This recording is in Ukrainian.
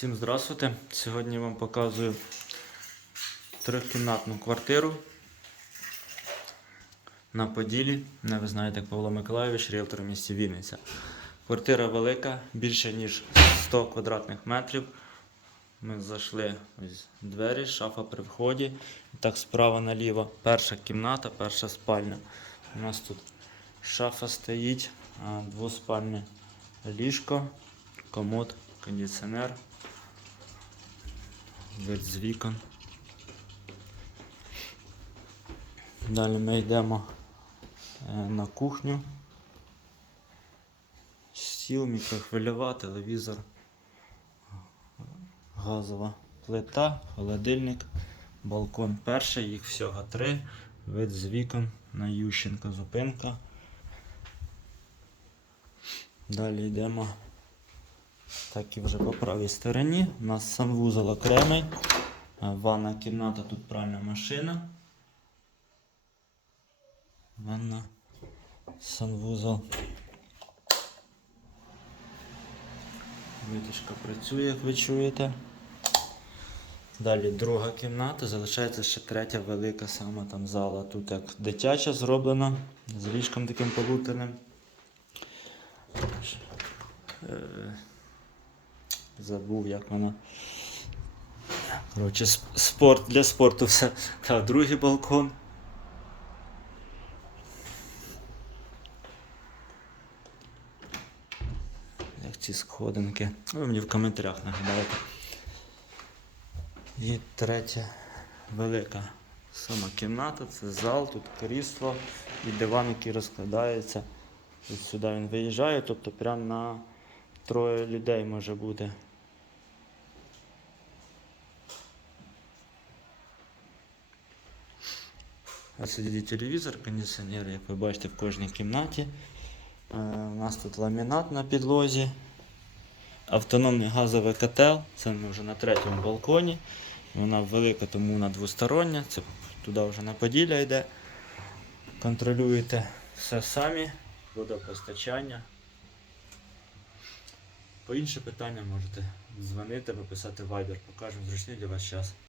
Всім здравствуйте. Сьогодні вам показую трьохкімнатну квартиру на Поділі. Не ви знаєте, як Павло Миколайович, ріелтор в місті Вінниця. Квартира велика, більше ніж 100 квадратних метрів. Ми зайшли ось двері, шафа при вході. І так справа наліво. Перша кімната, перша спальня. У нас тут шафа стоїть, двоспальне ліжко, комод, кондиціонер, вид з вікон. Далі ми йдемо е, на кухню. Стіл, мікрохвильова, телевізор, газова плита, холодильник, балкон перший, їх всього три. Вид з вікон на Ющенка зупинка. Далі йдемо. Так і вже по правій стороні. У нас санвузол окремий. Ванна кімната, тут пральна машина. Ванна, санвузол. Витяжка працює, як ви чуєте. Далі друга кімната, залишається ще третя велика сама там зала. Тут як дитяча зроблена, з ліжком таким полутаним. Забув, як вона. Коротше, спорт для спорту все. Так, другий балкон. Як ці сходинки. Ви мені в коментарях нагадаєте. І третя велика сама кімната, це зал, тут крісло і диван, який розкладається. І сюди він виїжджає, тобто прямо на троє людей може бути. А сидить телевізор, кондиціонер, як ви бачите, в кожній кімнаті. Е, У нас тут ламінат на підлозі. Автономний газовий котел, це ми вже на третьому балконі. Вона велика, тому вона двостороння. Це туди вже на Поділля йде. Контролюєте все самі, водопостачання. По інші питання можете дзвонити або писати в Viber. Покажемо зручний для вас час.